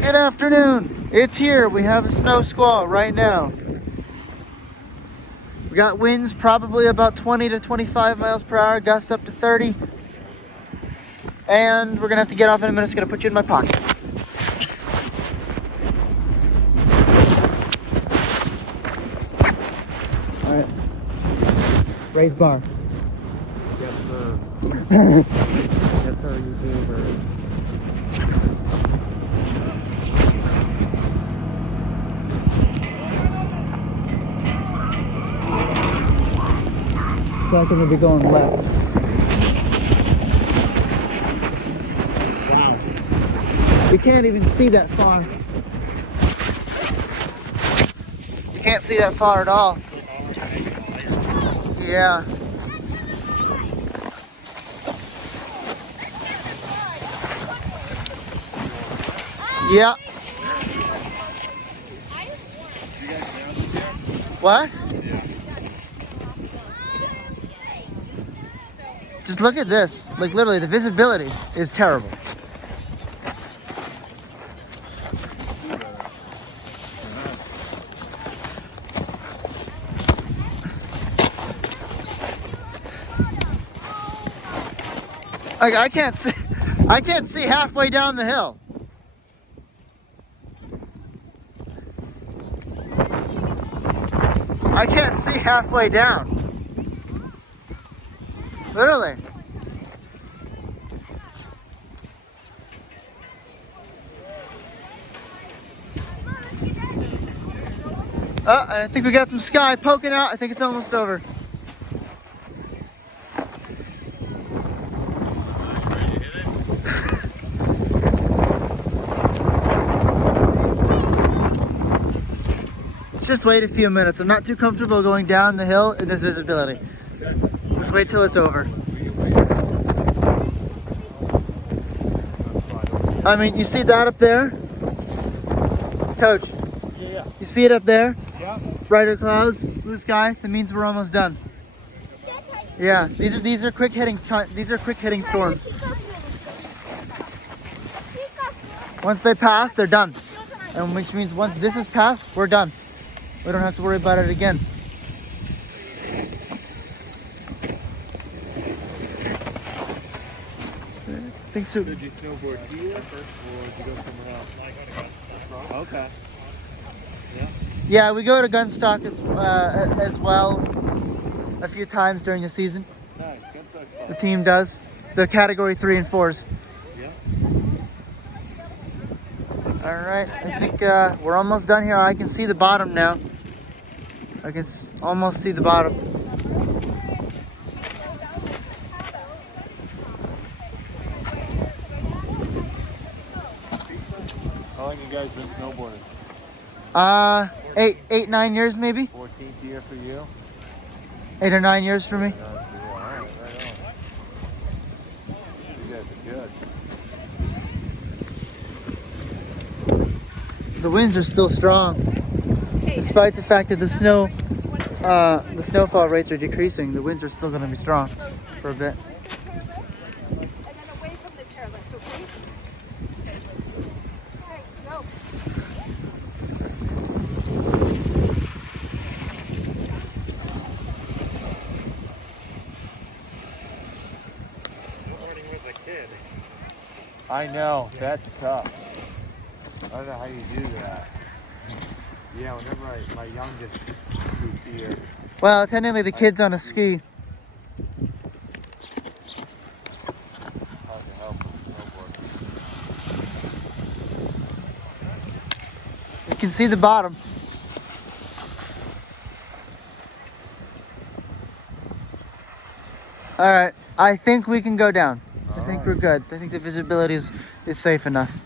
Good afternoon. It's here. We have a snow squall right now. We got winds probably about 20 to 25 miles per hour, gusts up to 30. And we're gonna have to get off in a minute. It's gonna put you in my pocket. All right. Raise bar. Yes, sir. Yes, sir, YouTuber. So I think we'll be going left. Wow. We can't even see that far. You can't see that far at all. Yeah. Yeah. What? Just look at this. Like literally, the visibility is terrible. Like I can't see halfway down the hill. I can't see halfway down. Literally. And I think we got some sky poking out. I think it's almost over. Just wait a few minutes. I'm not too comfortable going down the hill in this visibility. Let's wait till it's over. I mean, you see that up there? Coach, Yeah. you see it up there? Yeah. Brighter clouds, blue sky. That means we're almost done. Yeah, these are quick hitting storms. Once they pass, they're done. And which means once this is passed, we're done. We don't have to worry about it again. I think so. Did you snowboard here or did you go somewhere else? I go to Gunstock. Okay. Yeah. Yeah, we go to Gunstock as well a few times during the season. Nice. Gunstock's fun. The team does. The category 3 and 4s. Yeah. All right, I think we're almost done here. I can see the bottom now. I can almost see the bottom. How long you guys been snowboarding? 8, 9 years maybe. 14th year for you? 8 or 9 years for me. All right, right on. You guys are good. The winds are still strong, despite the fact that the snowfall rates are decreasing. The winds are still going to be strong for a bit. And then away from the chairlift, okay? Okay, go. Snowboarding with a kid. I know, that's tough. I don't know how you do that. Yeah, whenever my youngest was here. Well, technically the kid's on a ski. How to help with snowboarding. You can see the bottom. All right, I think we can go down. I think we're good. I think the visibility is safe enough.